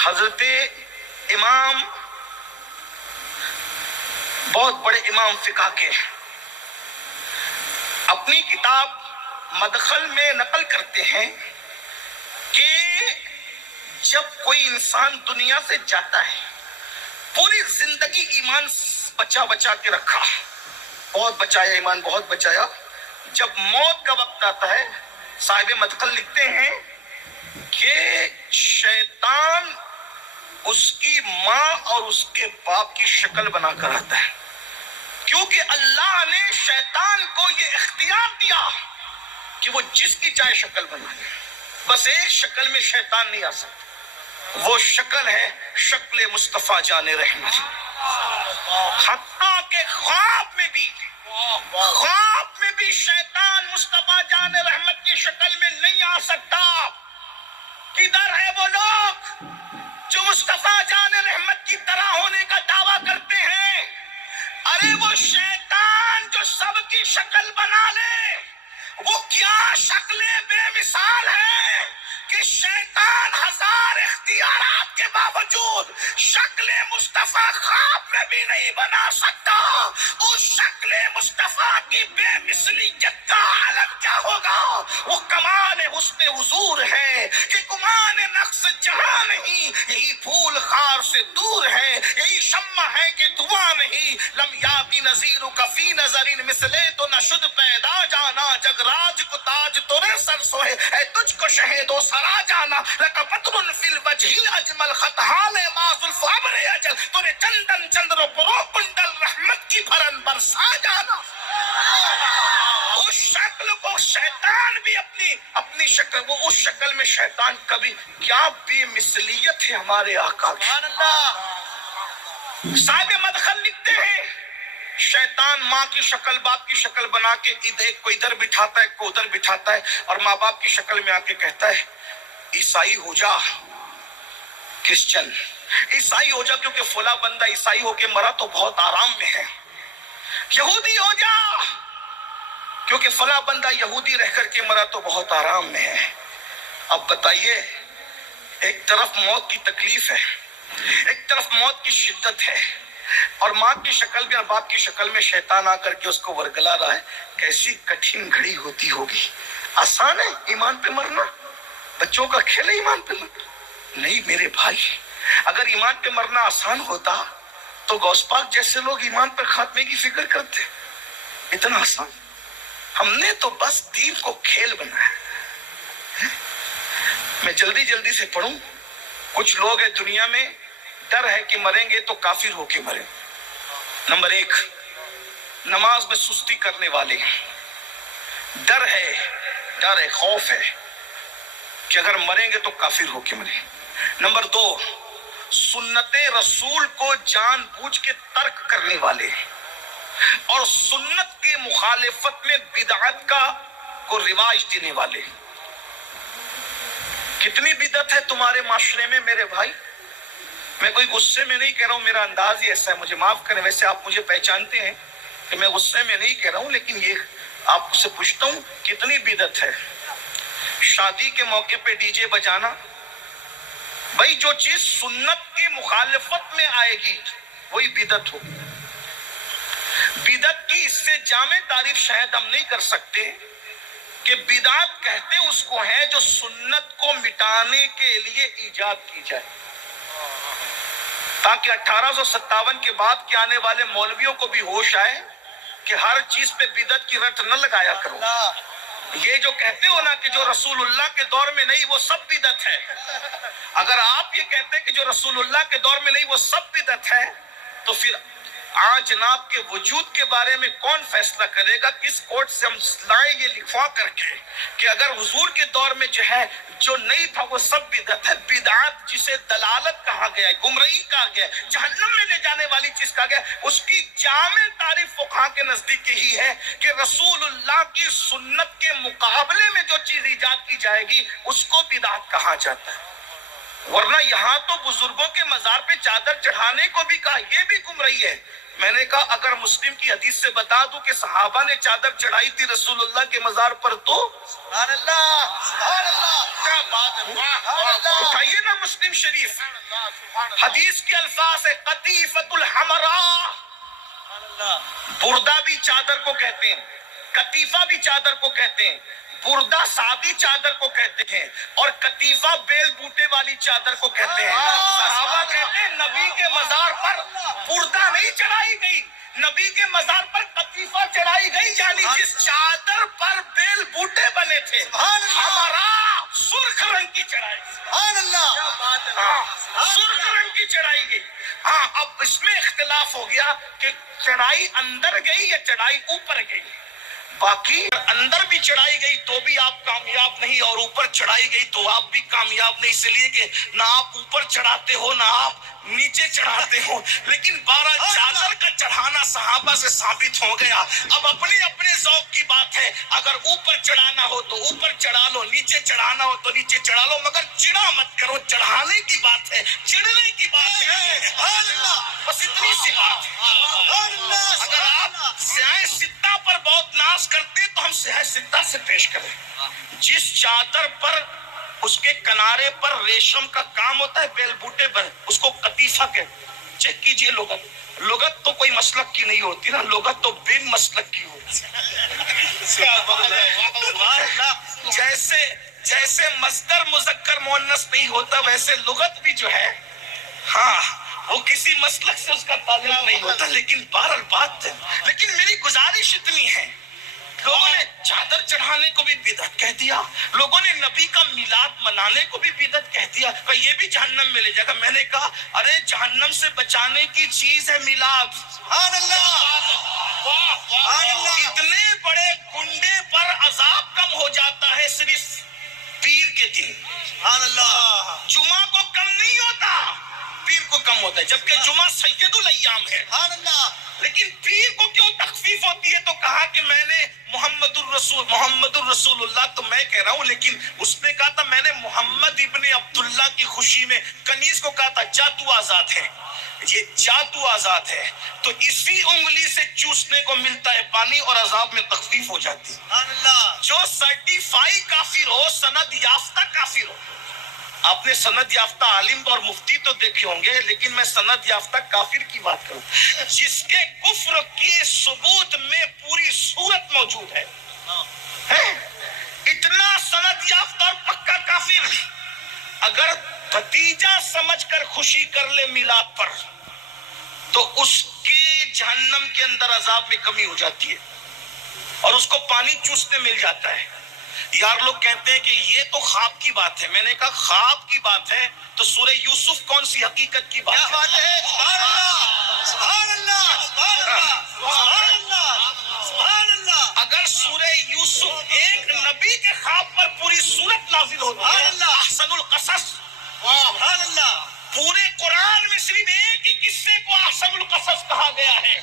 حضرت امام بہت بڑے امام فقہ کے اپنی کتاب مدخل میں نقل کرتے ہیں کہ جب کوئی انسان دنیا سے جاتا ہے پوری زندگی ایمان بچا بچا کے رکھا، بہت بچایا، ایمان بہت بچایا، جب موت کا وقت آتا ہے صاحب مدخل لکھتے ہیں کہ شیطان اس کی ماں اور اس کے باپ کی شکل بنا کر آتا ہے، کیونکہ اللہ نے شیطان کو یہ اختیار دیا کہ وہ جس کی چاہے شکل بنا لے، بس ایک شکل میں شیطان نہیں آ سکتا، وہ شکل ہے شکل مصطفیٰ جان رحمت۔ حتیٰ کہ خواب میں بھی شیطان مصطفیٰ جان رحمت کی شکل میں نہیں آ سکتا۔ کدھر ہے وہ لوگ جو مصطفیٰ جان رحمت کی طرح ہونے کا دعویٰ کرتے ہیں؟ ارے وہ شیطان جو سب کی شکل بنا لے، وہ کیا شکل بے مثال ہے کہ شیطان ہزار اختیارات کے باوجود شکل مصطفیٰ خواب میں بھی نہیں بنا سکتا۔ اس شکل مصطفیٰ کی بے مثلیت کا عالم کیا ہوگا؟ وہ کمال حسن حضور ہے کہ گمان نقص جہاں نہیں، یہی پھول خار سے دور ہے، یہی شمع ہے کہ دھواں نہیں، لم یاتی نظیر کا فی نظر مثلے تو نہ شد پیدا جانا، جگ راج کو تاج تورے سر سوئے، اے تجھ کو شہید و سرا جانا، لکا پتر فی الوجہ اجمل خطحال ماس الفابر اجل، تورے چندن چندر برو کنڈل رحمت کی بھرن برسا جانا۔ اس شکل کو شیطان بھی اپنی شکل، وہ اس شکل میں شیطان کبھی، کیا بے مثلیت ہے ہمارے آقا کی۔ صاحب مدخل لکھتے ہیں شیطان ماں کی شکل باپ کی شکل بنا کے ایک کو ادھر بٹھاتا ہے ایک کو ادھر بٹھاتا ہے، اور ماں باپ کی شکل میں آ کے کہتا ہے عیسائی ہو جا، کرسچن عیسائی ہو جا کیونکہ فلاں بندہ عیسائی ہو کے مرا تو بہت آرام میں ہے، یہودی ہو جا کیونکہ فلاں بندہ یہودی رہ کر کے مرا تو بہت آرام میں ہے۔ اب بتائیے، ایک طرف موت کی تکلیف ہے، ایک طرف موت کی شدت ہے، اور ماں کی شکل میں اور باپ کی شکل میں شیطان آ کر کے اس کو ورگلا رہا ہے، کیسی کٹھن گھڑی ہوتی ہوگی۔ آسان ہے ایمان پہ مرنا؟ بچوں کا کھیل ہے ایمان پہ مرنا؟ نہیں میرے بھائی، اگر ایمان پہ مرنا آسان ہوتا تو غوث پاک جیسے لوگ ایمان پر خاتمے کی فکر کرتے؟ اتنا آسان؟ ہم نے تو بس دین کو کھیل بنایا۔ میں جلدی سے پڑھوں، کچھ لوگ ہیں دنیا میں ڈر ہے کہ مریں گے تو کافر ہو کے مریں۔ نمبر ایک، نماز میں سستی کرنے والے، ڈر ہے، خوف ہے کہ اگر مریں گے تو کافر ہو کے مریں۔ نمبر دو، سنت رسول کو جان بوجھ کے ترک کرنے والے اور سنت کی مخالفت میں بدعت کو رواج دینے والے۔ کتنی بدعت ہے تمہارے معاشرے میں میرے بھائی؟ میں کوئی غصے میں نہیں کہہ رہا ہوں، میرا انداز ہی ایسا ہے، مجھے معاف کریں، ویسے آپ مجھے پہچانتے ہیں کہ میں غصے میں نہیں کہہ رہا ہوں، لیکن یہ آپ سے پوچھتا ہوں کتنی بدعت ہے؟ شادی کے موقع پہ ڈی جے بجانا، بھائی جو چیز سنت کی مخالفت میں آئے گی وہی بدعت ہوگی۔ بدعت کی اس سے جامع تعریف شاید ہم نہیں کر سکتے کہ بدعت کہتے اس کو ہے جو سنت کو مٹانے کے لیے ایجاد کی جائے، تاکہ 1857 کے بعد کے آنے والے مولویوں کو بھی ہوش آئے کہ ہر چیز پہ بدعت کی رٹ نہ لگایا کرو۔ یہ جو کہتے ہو نا کہ جو رسول اللہ کے دور میں نہیں وہ سب بدعت ہے، اگر آپ یہ کہتے ہیں کہ جو رسول اللہ کے دور میں نہیں وہ سب بدعت ہے، تو پھر آج جناب کے وجود کے بارے میں کون فیصلہ کرے گا؟ کس کورٹ سے ہم لائیں یہ لکھوا کر کے کہ اگر حضور کے دور میں جو ہے جو نہیں تھا وہ سب بدعت ہے؟ بدعت جسے دلالت کہا گیا ہے، گمراہی کہا گیا ہے، جہنم میں لے جانے والی چیز کہا گیا ہے، اس کی جامع تعریف فقہا کے نزدیک یہی ہے کہ رسول اللہ کی سنت کے مقابلے میں جو چیز ایجاد کی جائے گی اس کو بدعت کہا جاتا ہے۔ ورنہ یہاں تو بزرگوں کے مزار پہ چادر چڑھانے کو بھی کہا، یہ بھی گمراہی ہے۔ میں نے کہا اگر مسلم کی حدیث سے بتا دوں کہ صحابہ نے چادر چڑھائی تھی رسول اللہ کے مزار پر تو سبحان اللہ، سبحان اللہ، کیا بات ہے، اٹھائیے نا مسلم شریف، حدیث کے الفاظ ہے قطیفۃ الحمراء، بردہ بھی چادر کو کہتے ہیں، قطیفہ بھی چادر کو کہتے ہیں، بردہ سادی چادر کو کہتے ہیں، اور قطیفہ بیل بوٹے والی چادر کو کہتے ہیں۔ صحابہ کہتے ہیں نبی کے مزار پر بردہ نہیں چڑھائی گئی، نبی کے مزار پر قطیفہ چڑھائی گئی، یعنی جس چادر پر بیل بوٹے بنے تھے ہمارا سرخ رنگ کی چڑھائی، سبحان اللہ، سرخ رنگ کی چڑھائی گئی۔ ہاں اب اس میں اختلاف ہو گیا کہ چڑھائی اندر گئی یا چڑھائی اوپر گئی، باقی اندر بھی چڑھائی گئی تو بھی آپ کامیاب نہیں، اور اوپر چڑھائی گئی تو آپ بھی کامیاب نہیں، اس لیے کہ نہ آپ اوپر چڑھاتے ہو نہ آپ نیچے چڑھاتے ہو، لیکن 12 چادر کا چڑھانا صحابہ سے ثابت ہو گیا۔ اب اپنے اپنے ذوق کی بات ہے، اگر اوپر چڑھانا ہو تو اوپر چڑھا لو، نیچے چڑھانا ہو تو نیچے چڑھا لو، مگر چڑھا مت کرو، چڑھانے کی بات ہے، چڑھنے کی بات ہے، بس اتنی سی بات ہے۔ اگر آپ سیاہ ستہ پر بہت ناز کرتے تو ہم سیاہ ستہ سے پیش کریں، جس چادر پر اس کے کنارے پر ریشم کا کام ہوتا ہے بیل بوٹے پر، اس کو قطیفہ کہتے ہیں۔ چیک کیجئے لغت، لغت تو کوئی مسلک کی نہیں ہوتی نا، لغت تو بن مسلک کی ہوتی ہے۔ جیسے مصدر مذکر مؤنث نہیں ہوتا، ویسے لغت بھی جو ہے ہاں وہ کسی مسلک سے اس کا تعلق نہیں ہوتا، لیکن بہرحال بات ہے۔ لیکن میری گزارش اتنی ہے، لوگوں نے چادر چڑھانے کو بھی بدعت کہہ دیا، لوگوں نے نبی کا میلاد منانے کو بھی بدعت کہہ دیا، کہ یہ بھی جہنم میں لے جائے گا۔ میں نے کہا ارے جہنم سے بچانے کی چیز ہے میلاد، سبحان اللہ، سبحان اللہ، اتنے بڑے گنڈے پر عذاب کم ہو جاتا ہے صرف پیر کے دن، سبحان اللہ، جمعہ کو کم نہیں ہوتا، پیر کو کم ہوتا ہے، جبکہ جمعہ سید الایام ہے، سبحان اللہ، لیکن پیر کو کیوں تخفیف ہوتی ہے؟ تو کہا کہ میں نے محمد الرسول اللہ تو میں کہہ رہا ہوں، لیکن اس نے کہا تھا میں نے محمد ابن عبداللہ کی خوشی میں کنیز کو کہا تھا جا تو آزاد ہے، یہ جا تو آزاد ہے، تو اسی انگلی سے چوسنے کو ملتا ہے پانی اور عذاب میں تخفیف ہو جاتی ہے۔ سبحان اللہ، جو سرٹیفائی کافر ہو، سند یافتہ کافر ہو، آپ نے سند یافتہ عالم اور مفتی تو دیکھے ہوں گے، لیکن میں سند یافتہ کافر کی بات کروں، جس کے کفر کے ثبوت میں پوری صورت موجود ہے، اتنا سند یافتہ اور پکا کافر اگر بھتیجا سمجھ کر خوشی کر لے میلاد پر تو اس کے جہنم کے اندر عذاب میں کمی ہو جاتی ہے اور اس کو پانی چوسنے مل جاتا ہے۔ یار لوگ کہتے ہیں کہ یہ تو خواب کی بات ہے، میں نے کہا خواب کی بات ہے تو سورہ یوسف کون سی حقیقت کی بات ہے؟ سبحان اللہ، سبحان اللہ، سبحان اللہ، سبحان اللہ، سبحان اللہ، اگر سورہ یوسف ایک نبی کے خواب پر پوری سورت نازل ہوتی ہے، احسن القصص، سبحان اللہ، پورے قرآن میں صرف ایک ہی قصے کو احسن القصص کہا گیا ہے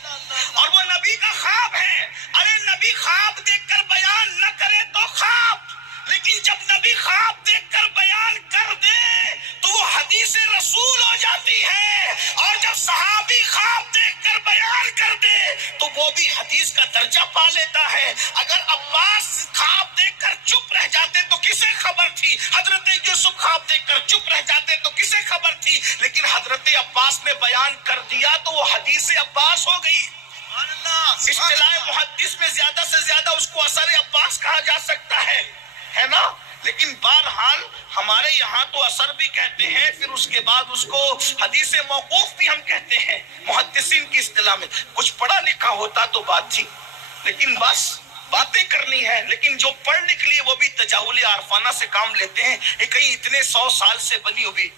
اور وہ نبی کا خواب ہے۔ ارے نبی خواب دیکھ کر بیان نہ کرے تو خواب، لیکن جب نبی خواب دیکھ کر بیان کر دے تو وہ حدیث رسول ہو جاتی ہے، اور جب صحابی خواب دیکھ کر بیان کر دے تو وہ بھی حدیث کا درجہ پا لیتا ہے۔ اگر عباس خواب دیکھ کر چپ رہ جاتے تو کسے خبر تھی؟ حضرت یوسف خواب دیکھ کر چپ رہ جاتے تو کسے خبر تھی؟ لیکن حضرت عباس نے بیان کر دیا تو وہ حدیث عباس ہو گئی۔ سبحان اللہ، اصطلاح محدث میں زیادہ سے زیادہ اس کو اثر عباس کہا جا سکتا ہے نا، لیکن بہرحال ہمارے یہاں تو اثر بھی کہتے ہیں، پھر اس کے بعد اس کو حدیث موقوف بھی ہم کہتے ہیں محدثین کی اصطلاح میں۔ کچھ پڑھا لکھا ہوتا تو بات تھی، لیکن بس باتیں کرنی ہے، لیکن جو پڑھ لکھ لیے وہ بھی تجاہل عارفانہ سے کام لیتے ہیں۔ یہ کہیں اتنے 100 سال سے بنی ہوئی،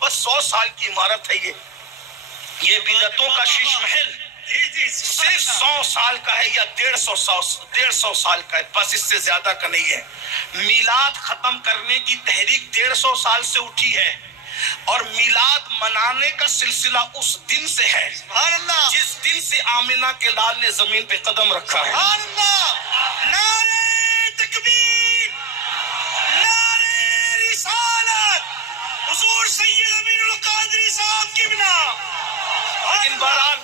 بس 100 سال کی عمارت ہے یہ بدعتوں کا شیش محل صرف 100 سال کا ہے یا 150 سال کا ہے، بس اس سے زیادہ کا نہیں ہے۔ میلاد ختم کرنے کی تحریک 150 سال سے اٹھی ہے، اور میلاد منانے کا سلسلہ اس دن سے ہے سبحان اللہ، جس دن سے آمنہ کے لال نے زمین پہ قدم رکھا ہے۔ سبحان اللہ، نعرہ تکبیر، نعرہ رسالت، حضور سید امین القادری صاحب کی بنا، لیکن بہرحال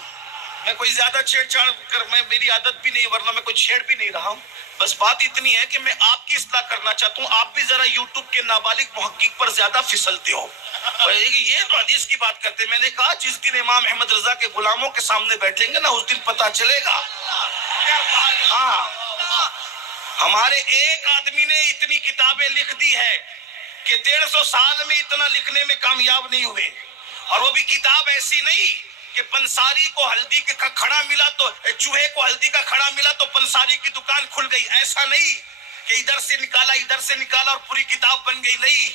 میں کوئی زیادہ چھیڑ چھاڑ کر میں میری عادت بھی نہیں، ورنہ میں کوئی چھیڑ بھی نہیں رہا ہوں. بس بات اتنی ہے کہ میں آپ کی اصلاح کرنا چاہتا ہوں. آپ بھی ذرا یوٹیوب کے نابالغ محقق پر زیادہ پھسلتے ہو. یہ تو حدیث کی بات کرتے. میں نے کہا جس دن امام احمد رضا کے غلاموں کے سامنے بیٹھیں گے نا، اس دن پتہ چلے گا. ہاں، ہمارے ایک آدمی نے اتنی کتابیں لکھ دی ہے کہ 150 سال میں اتنا لکھنے میں کامیاب نہیں ہوئے. اور وہ بھی کتاب ایسی نہیں کہ پنساری کو ہلدی کا کھڑا ملا تو چوہے کو ہلدی کا کھڑا ملا تو پنساری کی دکان کھل گئی. ایسا نہیں کہ ادھر سے نکالا اور پوری کتاب بن گئی. نہیں،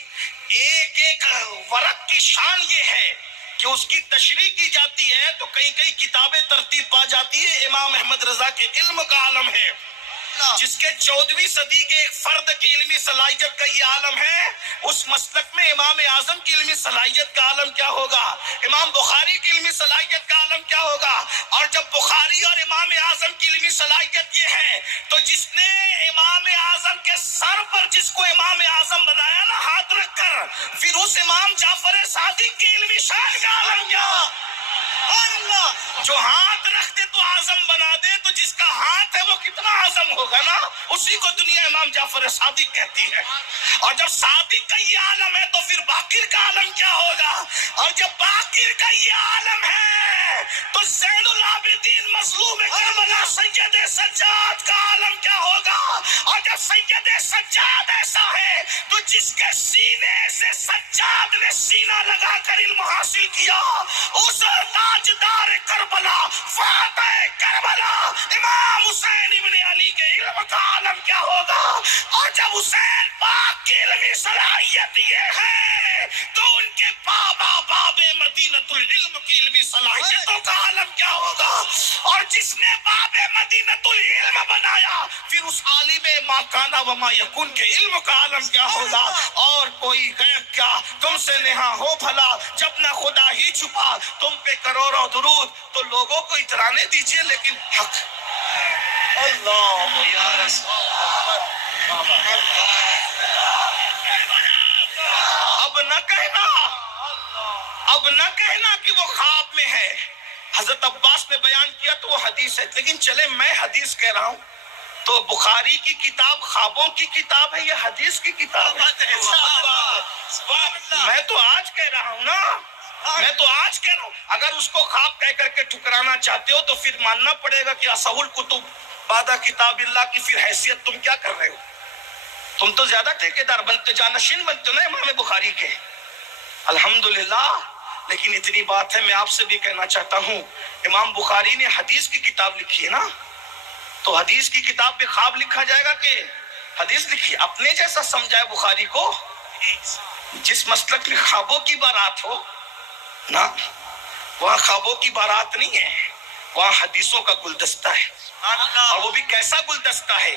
ایک ایک ورق کی شان یہ ہے کہ اس کی تشریح کی جاتی ہے تو کئی کئی کتابیں ترتیب پا جاتی ہے. امام احمد رضا کے علم کا عالم ہے، جس کے 14ویں صدی کے ایک فرد کی علمی صلاحیت کا یہ عالم ہے. اس مسلک میں امام اعظم کی علمی صلاحیت کا عالم کیا ہوگا، امام بخاری کی علمی صلاحیت کا عالم کیا ہوگا. اور جب بخاری اور امام اعظم کی علمی صلاحیت یہ ہے تو جس نے امام اعظم کے سر پر جس کو امام اعظم بنایا نا ہاتھ رکھ کر، پھر اس امام جعفر صادق کی علمی شان کا عالم کیا. جو ہاتھ رکھ دے تو اعظم بنا دے، تو جس کا ہاتھ ہے وہ کتنا اعظم ہوگا نا. اسی کو دنیا امام جعفر صادق کہتی ہے. اور جب صادق کا یہ عالم ہے تو پھر باقر کا عالم کیا ہوگا. اور جب باقر کا یہ عالم ہے تو زین العابدین مظلوم کربلا سید سجاد کا عالم کیا ہوگا. اور جب سید سجاد ایسا ہے تو جس کے سینے سے سجاد نے سینہ لگا کر علم حاصل کیا، اس تاجدار کربلا، فاتح کربلا، امام حسین ابن علی کے علم کا عالم کیا ہوگا. اور جب حسین پاک کی علمی صلاحیت یہ ہے تو ان کے بابا باب مدینۃ العلم کی علمی صلاحیتوں کا عالم کیا ہوگا. اور جس نے باب مدینۃ العلم بنایا، پھر اس عالم ما کان و ما یکون کے علم کا عالم کیا ہوگا. اور کوئی غیب کیا تم سے نہا ہو بھلا، جب نہ خدا ہی چھپا تم پہ کروڑوں درود. تو لوگوں کو اترانے دیجئے لیکن حق. اللہ یا رسول اب نہ کہنا کہ وہ خواب میں ہے. حضرت عباس نے بیان کیا تو وہ حدیث ہے، لیکن چلے میں حدیث کہہ رہا ہوں تو بخاری کی کتاب خوابوں کی کتاب ہے یا حدیث کی کتاب ہے؟ میں تو آج کہہ رہا ہوں نا، میں تو آج کہہ رہا ہوں. اگر اس کو خواب کہہ کر کے ٹھکرانا چاہتے ہو تو پھر ماننا پڑے گا کہ اصح الکتب بعد کتاب اللہ کی پھر حیثیت تم کیا کر رہے ہو. تم تو زیادہ ٹھیکیدار بنتے، جانشین بنتے نا امام بخاری کے. الحمدللہ. لیکن اتنی بات ہے، میں آپ سے بھی کہنا چاہتا ہوں، امام بخاری نے حدیث کی کتاب لکھی ہے نا، تو حدیث کی کتاب پہ خواب لکھا جائے گا کہ حدیث لکھی. اپنے جیسا سمجھائے بخاری کو. جس مسلک میں خوابوں کی بارات ہو نا، وہاں خوابوں کی بارات نہیں ہے، وہاں حدیثوں کا گلدستہ ہے. اور وہ بھی کیسا گلدستہ ہے،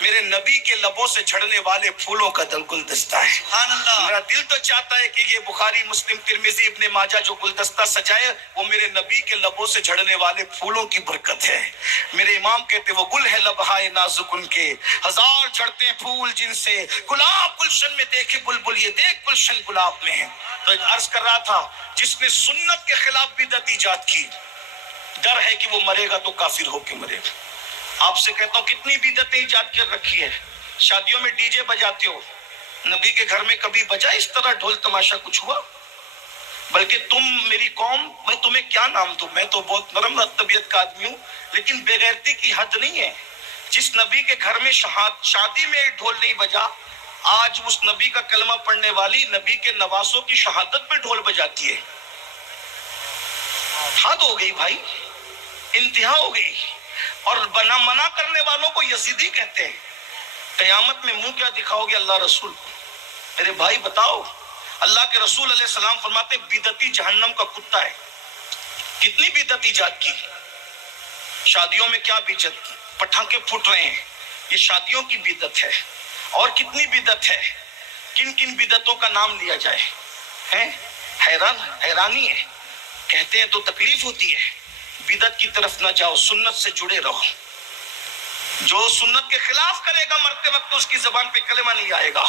میرے نبی کے لبوں سے جھڑنے والے پھولوں کا گلدستہ ہے. میرا دل تو چاہتا ہے کہ یہ بخاری، مسلم، ترمذی، ابن ماجہ جو گلدستہ سجائے وہ میرے نبی کے لبوں سے جھڑنے والے پھولوں کی برکت ہے. میرے امام کہتے وہ گل ہے لبہائے نازک ان کے، ہزار جھڑتے ہیں پھول جن سے گلاب گلشن میں دیکھے بلبل، یہ دیکھ گلشن گلاب میں ہے. تو عرض کر رہا تھا، جس نے سنت کے خلاف بدعت ایجاد کی، ڈر ہے کہ وہ مرے گا تو کافر ہو کے مرے گا. آپ سے کہتا ہوں کتنی بدعتیں ایجاد کر رکھی ہے. شادیوں میں ڈی جے بجاتے ہو، نبی کے گھر میں کبھی بجا اس طرح ڈھول تماشا کچھ ہوا؟ بلکہ تم میری قوم، میں تمہیں کیا نام دوں، میں تو بہت نرم طبیعت کا آدمی ہوں، لیکن بے غیرتی کی حد نہیں ہے. جس نبی کے گھر میں شادی میں ایک ڈھول نہیں بجا، آج اس نبی کا کلمہ پڑھنے والی نبی کے نواسوں کی شہادت پہ ڈھول بجاتی ہے. حد ہو گئی بھائی، انتہا ہو گئی. اور منع کرنے والوں کو یزیدی کہتے ہیں. قیامت میں منہ کیا دکھاؤ گے اللہ رسول کو؟ میرے بھائی بتاؤ، اللہ کے رسول علیہ السلام فرماتے بدعتی جہنم کا کتا ہے. کتنی بدعت ایجاد کی. شادیوں میں کیا بدعت، پٹاخے پھوٹ رہے ہیں، یہ شادیوں کی بدعت ہے. اور کتنی بدعت ہے، کن کن بدعتوں کا نام لیا جائے. حیرانی ہے. کہتے ہیں تو تکلیف ہوتی ہے. بدعت کی طرف نہ جاؤ، سنت سے جڑے رہو. جو سنت کے خلاف کرے گا مرتے وقت اس کی زبان پہ کلمہ نہیں آئے گا.